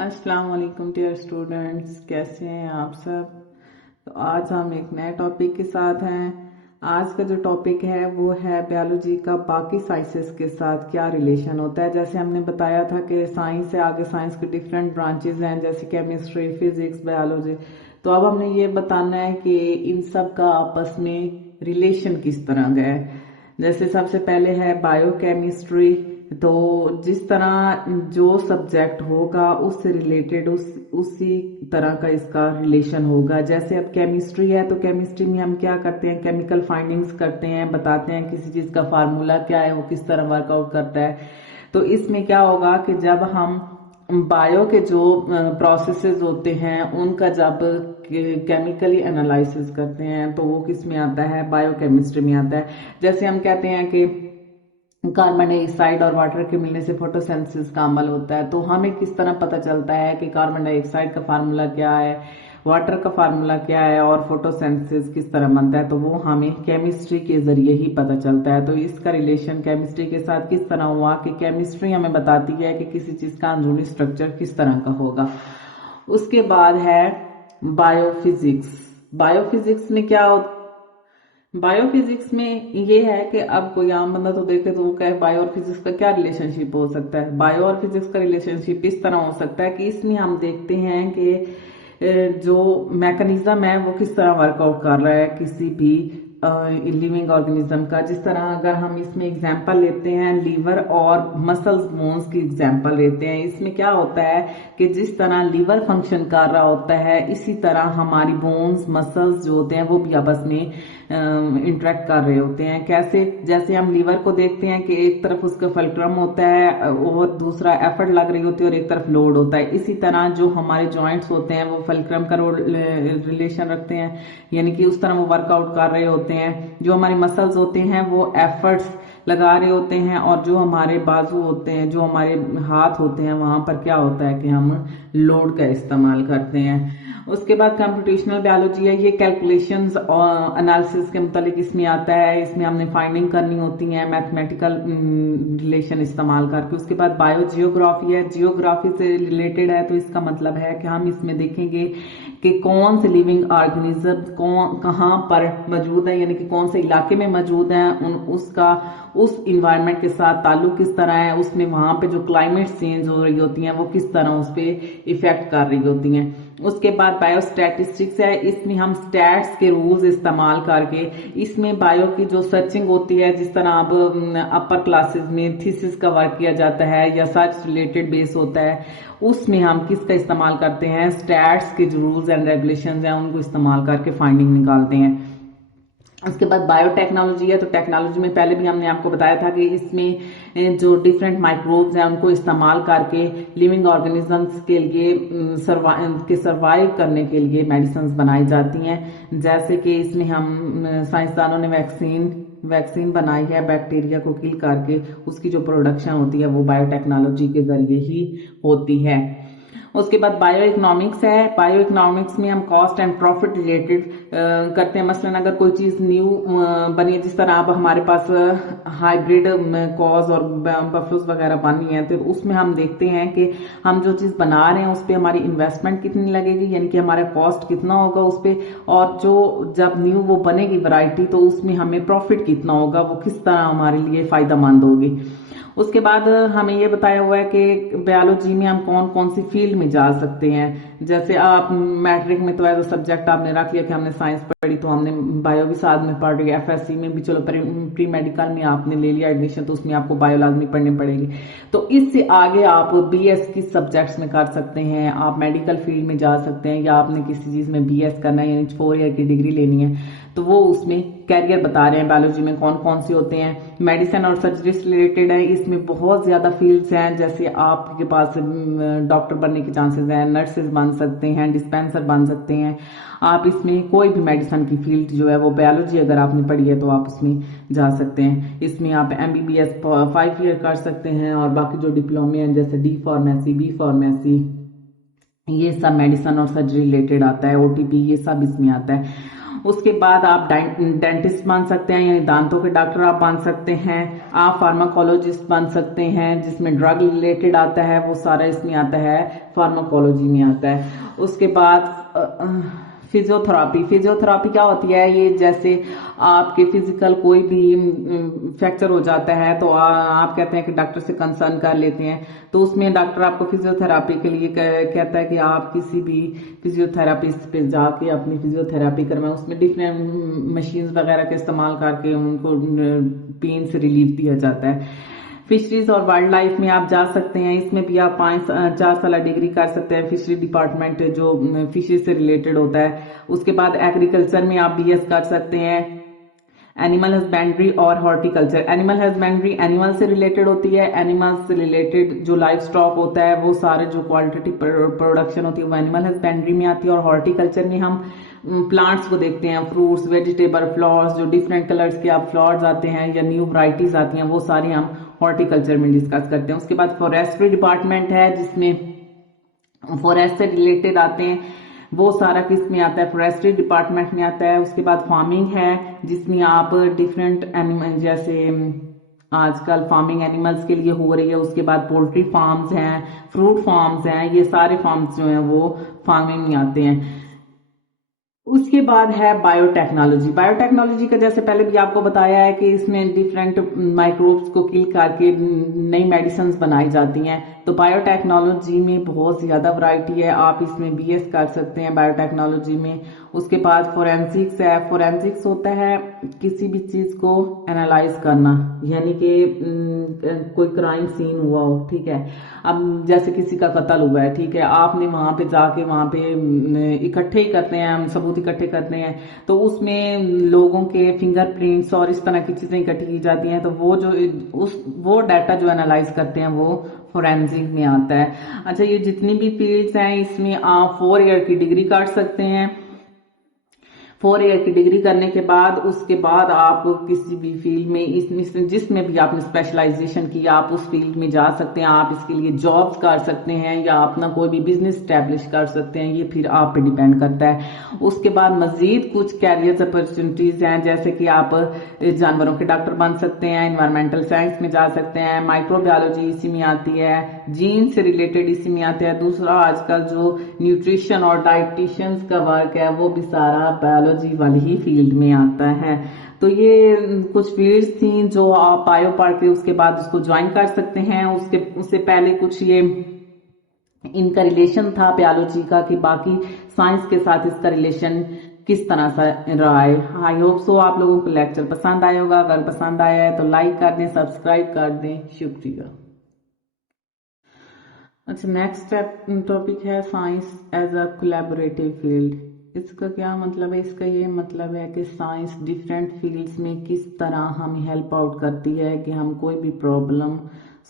अस्सलाम वालेकुम dear students, कैसे हैं आप सब। तो आज हम एक नए टॉपिक के साथ हैं। आज का जो टॉपिक है वो है बायोलॉजी का बाकी साइंसेस के साथ क्या रिलेशन होता है। जैसे हमने बताया था कि साइंस से आगे साइंस के डिफरेंट ब्रांचेस हैं, जैसे केमिस्ट्री, फिजिक्स, बायोलॉजी। तो अब हमने ये बताना है कि इन सब का आपस में रिलेशन किस तरह का है। जैसे सबसे पहले है बायोकेमिस्ट्री। तो जिस तरह जो सब्जेक्ट होगा उससे रिलेटेड उसी तरह का इसका रिलेशन होगा। जैसे अब केमिस्ट्री है तो केमिस्ट्री में हम क्या करते हैं, केमिकल फाइंडिंग्स करते हैं, बताते हैं किसी चीज का फार्मूला क्या है, वो किस तरह वर्कआउट करता है। तो इसमें क्या होगा कि जब हम बायो के जो प्रोसेसेस होते हैं उनका जब केमिकली एनालिसिस करते हैं तो वो किस में आता है, बायोकेमिस्ट्री में आता है। जैसे हम कहते हैं कि कार्बन डाइऑक्साइड और वाटर के मिलने से फोटोसिंथेसिस का अमल होता है, तो हमें किस तरह पता चलता है कि कार्बन डाइऑक्साइड का फार्मूला क्या है, वाटर का फार्मूला क्या है और फोटोसिंथेसिस किस तरह बनता है, तो वो हमें केमिस्ट्री के जरिए ही पता चलता है। तो इसका रिलेशन केमिस्ट्री के साथ किस तरह हुआ कि केमिस्ट्री हमें बताती है कि किसी चीज का अंदरूनी स्ट्रक्चर किस तरह का होगा। उसके बाद है बायोफिजिक्स। बायोफिजिक्स में क्या होता, बायोफिजिक्स में ये है कि अब कोई आम बंदा तो देखे तो वो कहे बायो और फिजिक्स का क्या रिलेशनशिप हो सकता है। बायो और फिजिक्स का रिलेशनशिप इस तरह हो सकता है कि इसमें हम देखते हैं कि जो मैकेनिज्म है वो किस तरह वर्कआउट कर रहा है किसी भी लिविंग ऑर्गेनिज्म का। जिस तरह अगर हम इसमें एग्जांपल लेते हैं लीवर और मसल्स बोन्स की एग्जांपल लेते हैं, इसमें क्या होता है कि जिस तरह लीवर फंक्शन कर रहा होता है इसी तरह हमारी बोन्स मसल्स जो होते हैं वो भी आपस में इंटरेक्ट कर रहे होते हैं। कैसे, जैसे हम लीवर को देखते हैं कि एक तरफ उसका फल्क्रम होता है और दूसरा एफर्ट लग रही होती है और एक तरफ लोड होता है। इसी तरह जो हमारे जॉइंट्स होते हैं वो फल्क्रम का रिलेशन रखते हैं, यानी कि उस तरह वो वर्कआउट कर रहे होते हैं। जो हमारे मसल्स होते हैं वो एफर्ट्स लगा रहे होते हैं और जो हमारे बाजू होते हैं, जो हमारे हाथ होते हैं, वहां पर क्या होता है कि हम लोड का इस्तेमाल करते हैं। उसके बाद कंप्यूटेशनल बायोलॉजी है, ये कैलकुलेशंस और एनालिसिस के मुतालिक इसमें आता है। इसमें हमने फाइंडिंग करनी होती है मैथमेटिकल रिलेशन इस्तेमाल करके। उसके बाद बायो जियोग्राफी है, जियोग्राफी से रिलेटेड है, तो इसका मतलब है कि हम इसमें देखेंगे कि कौन से लिविंग ऑर्गेनिज्म कौन कहाँ पर मौजूद है, यानी कि कौन से इलाके में मौजूद है, उसका उस इन्वायरमेंट के साथ ताल्लुक किस तरह है, उसमें वहां पे जो क्लाइमेट चेंज हो रही होती है वो किस तरह उस पर इफेक्ट कर रही होती हैं। उसके बाद बायोस्टैटिस्टिक्स है, इसमें हम स्टैट्स के रूल्स इस्तेमाल करके इसमें बायो की जो सर्चिंग होती है, जिस तरह अब अपर क्लासेस में थीसिस का वर्क किया जाता है या सर्च रिलेटेड बेस होता है, उसमें हम किसका इस्तेमाल करते हैं, स्टैट्स के जो रूल्स एंड रेगुलेशंस हैं उनको इस्तेमाल करके फाइंडिंग निकालते हैं। उसके बाद बायोटेक्नोलॉजी है, तो टेक्नोलॉजी में पहले भी हमने आपको बताया था कि इसमें जो डिफरेंट माइक्रोब्स हैं उनको इस्तेमाल करके लिविंग ऑर्गेनिजम्स के लिए सर्वाइव करने के लिए मेडिसिन बनाई जाती हैं। जैसे कि इसमें हम साइंसदानों ने वैक्सीन बनाई है बैक्टीरिया को किल करके, उसकी जो प्रोडक्शन होती है वो बायोटेक्नोलॉजी के जरिए ही होती है। उसके बाद बायो इकोनॉमिक्स है, बायो इकोनॉमिक्स में हम कॉस्ट एंड प्रॉफिट रिलेटेड करते हैं। मसलन अगर कोई चीज न्यू बनी है, जिस तरह अब हमारे पास हाइब्रिड कॉज और बफलोस वगैरह बनी है, तो उसमें हम देखते हैं कि हम जो चीज बना रहे हैं उस पर हमारी इन्वेस्टमेंट कितनी लगेगी, यानी कि हमारा कॉस्ट कितना होगा उस पर, और जो जब न्यू वो बनेगी वैरायटी तो उसमें हमें प्रॉफिट कितना होगा, वो किस तरह हमारे लिए फायदेमंद होगी। उसके बाद हमें ये बताया हुआ है कि बायोलॉजी में हम कौन कौन सी फील्ड में जा सकते हैं। जैसे आप मैट्रिक में तो एज अ सब्जेक्ट आपने रख लिया कि हमने साइंस पढ़ी तो हमने बायो भी साथ में पढ़ रही है। एफएससी में भी चलो प्री मेडिकल में आपने ले लिया एडमिशन तो उसमें आपको बायो लाजमी पढ़नी पड़ेगी। तो इससे आगे आप बीएस किस सब्जेक्ट्स में कर सकते हैं, आप मेडिकल फील्ड में जा सकते हैं, या आपने किसी चीज में बीएस करना है यानी 4 ईयर की डिग्री लेनी है, तो वो उसमें कैरियर बता रहे हैं बायोलॉजी में कौन कौन से होते हैं। मेडिसिन और सर्जरी से रिलेटेड है, इसमें बहुत ज्यादा फील्ड्स हैं। जैसे आपके पास डॉक्टर बनने के चांसेस हैं, नर्सेज बन सकते हैं, डिस्पेंसर बन सकते हैं। आप इसमें कोई भी मेडिसिन की फील्ड जो है वो बायोलॉजी अगर आपने पढ़ी है तो आप उसमें जा सकते हैं। इसमें आप एमबीबीएस 5 ईयर कर सकते हैं और बाकी जो डिप्लोमे हैं जैसे डी फार्मेसी, बी फार्मेसी, ये सब मेडिसिन और सर्जरी रिलेटेड आता है। ओटीपी ये सब इसमें आता है। उसके बाद आप डेंटिस्ट बन सकते हैं, यानी दांतों के डॉक्टर आप बन सकते हैं। आप फार्माकोलॉजिस्ट बन सकते हैं, जिसमें ड्रग रिलेटेड आता है, वो सारा इसमें आता है, फार्माकोलॉजी में आता है। उसके बाद फिजियोथेरापी। फिजियोथेरापी क्या होती है? ये जैसे आपके फिजिकल कोई भी फ्रैक्चर हो जाता है तो आप कहते हैं कि डॉक्टर से कंसर्न कर लेते हैं, तो उसमें डॉक्टर आपको फिजियोथेरापी के लिए कहता है कि आप किसी भी फिजियोथेरापिस्ट पे जाके अपनी फिजियोथेरापी करवाएं। उसमें डिफरेंट मशीन्स वगैरह का इस्तेमाल करके उनको पेन से रिलीफ दिया जाता है। फिशरीज और वाइल्ड लाइफ में आप जा सकते हैं, इसमें भी आप 4 साल डिग्री कर सकते हैं, फिशरी डिपार्टमेंट जो फिशेज से रिलेटेड होता है। उसके बाद एग्रीकल्चर में आप बीएस कर सकते हैं। एनिमल हस्बेंड्री और हॉर्टिकल्चर। एनिमल हस्बेंड्री एनिमल से रिलेटेड होती है, एनिमल से रिलेटेड जो लाइफ स्टॉक होता है वो सारे जो क्वालिटेटिव प्रोडक्शन होती है वो एनिमल हस्बेंड्री में आती है। और हॉर्टिकल्चर में हम प्लांट्स को देखते हैं, फ्रूट्स, वेजिटेबल, फ्लावर्स, जो डिफरेंट कलर्स के आप फ्लावर्स आते हैं या न्यू वराइटीज आती हैं, वो सारी हम हॉर्टिकल्चर में डिस्कस करते हैं। उसके बाद फॉरेस्ट्री डिपार्टमेंट है, जिसमें फॉरेस्ट से रिलेटेड आते हैं, वो सारा किस में आता है? फॉरेस्ट्री डिपार्टमेंट में आता है। उसके बाद फार्मिंग है, जिसमें आप डिफरेंट एनिमल, जैसे आजकल फार्मिंग एनिमल्स के लिए हो रही है। उसके बाद पोल्ट्री फार्म्स हैं, फ्रूट फार्म्स हैं, ये सारे फार्म्स जो हैं वो फार्मिंग में आते हैं। उसके बाद है बायोटेक्नोलॉजी। बायोटेक्नोलॉजी का जैसे पहले भी आपको बताया है कि इसमें डिफरेंट माइक्रोब्स को किल करके नई मेडिसिन बनाई जाती हैं। तो बायोटेक्नोलॉजी में बहुत ज्यादा वैरायटी है, आप इसमें बीएस कर सकते हैं बायोटेक्नोलॉजी में। उसके बाद फोरेंसिक्स है। फोरेंसिक्स होता है किसी भी चीज को एनालाइज करना, यानी कि कोई क्राइम सीन हुआ हो, ठीक है, अब जैसे किसी का कत्ल हुआ है, ठीक है, आपने वहां पे जाके वहां पे इकट्ठे ही करते हैं, हम सबूत इकट्ठे करते हैं, तो उसमें लोगों के फिंगरप्रिंट्स और इस तरह की चीजें इकट्ठी की जाती हैं, तो वो जो वो डाटा जो एनालाइज करते हैं वो फोरेंसिक में आता है। अच्छा, ये जितनी भी फील्ड्स हैं इसमें आप 4 ईयर की डिग्री कर सकते हैं। 4 ईयर की डिग्री करने के बाद उसके बाद आप किसी भी फील्ड में इसमें जिसमें भी आपने स्पेशलाइजेशन की आप उस फील्ड में जा सकते हैं, आप इसके लिए जॉब्स कर सकते हैं या अपना कोई भी बिजनेस स्टैब्लिश कर सकते हैं, ये फिर आप पे डिपेंड करता है। उसके बाद मजीद कुछ कैरियर अपॉर्चुनिटीज हैं, जैसे कि आप जानवरों के डॉक्टर बन सकते हैं, इन्वायरमेंटल साइंस में जा सकते हैं, माइक्रोबायोलॉजी इसी में आती है, जीन से रिलेटेड इसी में आते हैं। दूसरा, आजकल जो न्यूट्रिशन और डाइटिशियंस का वर्क है वो भी सारा बायोलॉजी वाली ही फील्ड में आता है। तो ये कुछ फील्ड्स थी जो आप बायो पढ़ के उसके बाद उसको ज्वाइन कर सकते हैं। उससे पहले कुछ ये इनका रिलेशन था बायोलॉजी का कि बाकी साइंस के साथ इसका रिलेशन किस तरह से रहा है। आई होप सो आप लोगों को लेक्चर पसंद आया होगा। अगर पसंद आया है तो लाइक कर दें, सब्सक्राइब कर दें। शुक्रिया। अच्छा, नेक्स्ट टॉपिक है science as a collaborative field. इसका क्या मतलब है? इसका ये मतलब है कि साइंस डिफरेंट फील्ड्स में किस तरह हमें हेल्प आउट करती है कि हम कोई भी प्रॉब्लम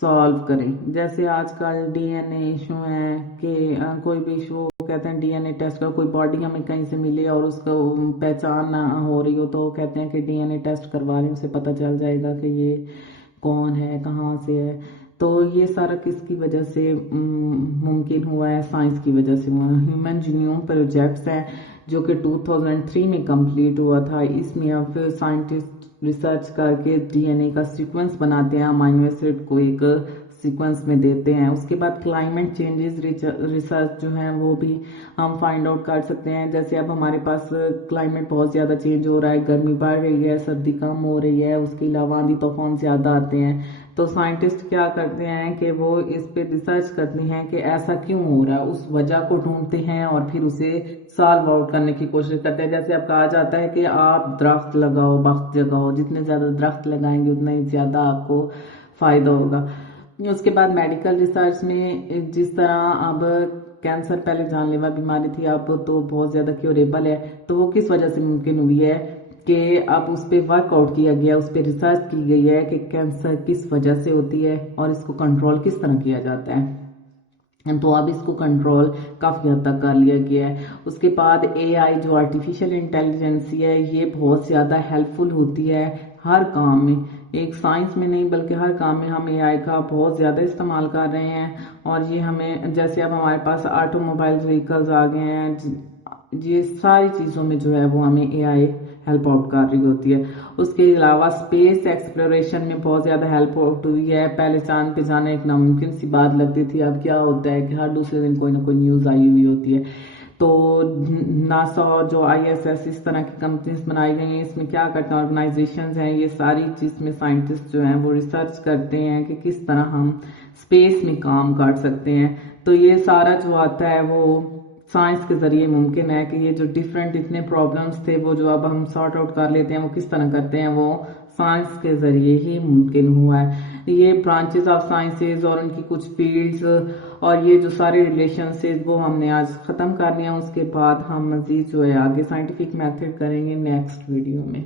सॉल्व करें। जैसे आजकल डीएनए इशू है कि कोई भी इशू कहते हैं डीएनए टेस्ट का, कोई बॉडी हमें कहीं से मिले और उसका पहचान ना हो रही हो तो कहते हैं कि डीएनए टेस्ट करवा लें, उससे पता चल जाएगा कि ये कौन है, कहाँ से है। तो ये सारा किसकी वजह से मुमकिन हुआ है? साइंस की वजह से हुआ। ह्यूमन जीनोम प्रोजेक्ट्स है जो कि 2003 में कंप्लीट हुआ था। इसमें अब साइंटिस्ट रिसर्च करके डीएनए का सीक्वेंस बनाते हैं, अमाइनो एसिड को एक सीक्वेंस में देते हैं। उसके बाद क्लाइमेट चेंजेस रिसर्च जो है वो भी हम फाइंड आउट कर सकते हैं। जैसे अब हमारे पास क्लाइमेट बहुत ज़्यादा चेंज हो रहा है, गर्मी बढ़ रही है, सर्दी कम हो रही है, उसके अलावा आंधी तूफान ज़्यादा आते हैं। तो साइंटिस्ट क्या करते हैं कि वो इस पे रिसर्च करते हैं कि ऐसा क्यों हो रहा है, उस वजह को ढूंढते हैं और फिर उसे सॉल्व आउट करने की कोशिश करते हैं। जैसे अब कहा जाता है कि आप दरख्त लगाओ, वक्त जगाओ, जितने ज़्यादा दरख्त लगाएंगे उतना ही ज़्यादा आपको फ़ायदा होगा। उसके बाद मेडिकल रिसर्च में जिस तरह अब कैंसर पहले जानलेवा बीमारी थी, अब तो बहुत ज़्यादा क्योरेबल है, तो वो किस वजह से मुमकिन हुई है कि अब उस पर वर्कआउट किया गया, उस पर रिसर्च की गई है कि कैंसर किस वजह से होती है और इसको कंट्रोल किस तरह किया जाता है। तो अब इसको कंट्रोल काफ़ी हद तक कर लिया गया है। उसके बाद एआई जो आर्टिफिशियल इंटेलिजेंसी है ये बहुत ज़्यादा हेल्पफुल होती है हर काम में, एक साइंस में नहीं बल्कि हर काम में हम एआई का बहुत ज़्यादा इस्तेमाल कर रहे हैं। और ये हमें, जैसे अब हमारे पास ऑटोमोबाइल व्हीकल्स आ गए हैं, ये सारी चीज़ों में जो है वो हमें एआई हेल्प आउट कर रही होती है। उसके अलावा स्पेस एक्सप्लोरेशन में बहुत ज़्यादा हेल्प आउट हुई है। पहले चांद पे जाना एक नामुमकिन सी बात लगती थी, अब क्या होता है कि हर दूसरे दिन कोई ना कोई न्यूज़ आई हुई होती है। तो नासा और जो आईएसएस इस तरह की कंपनीज बनाई गई हैं, इसमें क्या करते हैं ऑर्गेनाइजेशन हैं, ये सारी चीज में साइंटिस्ट जो हैं वो रिसर्च करते हैं कि किस तरह हम स्पेस में काम कर सकते हैं। तो ये सारा जो आता है वो साइंस के जरिए मुमकिन है कि ये जो डिफरेंट इतने प्रॉब्लम्स थे वो जो अब हम सॉर्ट आउट कर लेते हैं वो किस तरह करते हैं, वो साइंस के जरिए ही मुमकिन हुआ है। ये ब्रांचेस ऑफ साइंसेज और उनकी कुछ फील्ड्स और ये जो सारे रिलेशनशिप वो हमने आज खत्म कर लिया। उसके बाद हम मजीद जो है आगे साइंटिफिक मेथड करेंगे नेक्स्ट वीडियो में।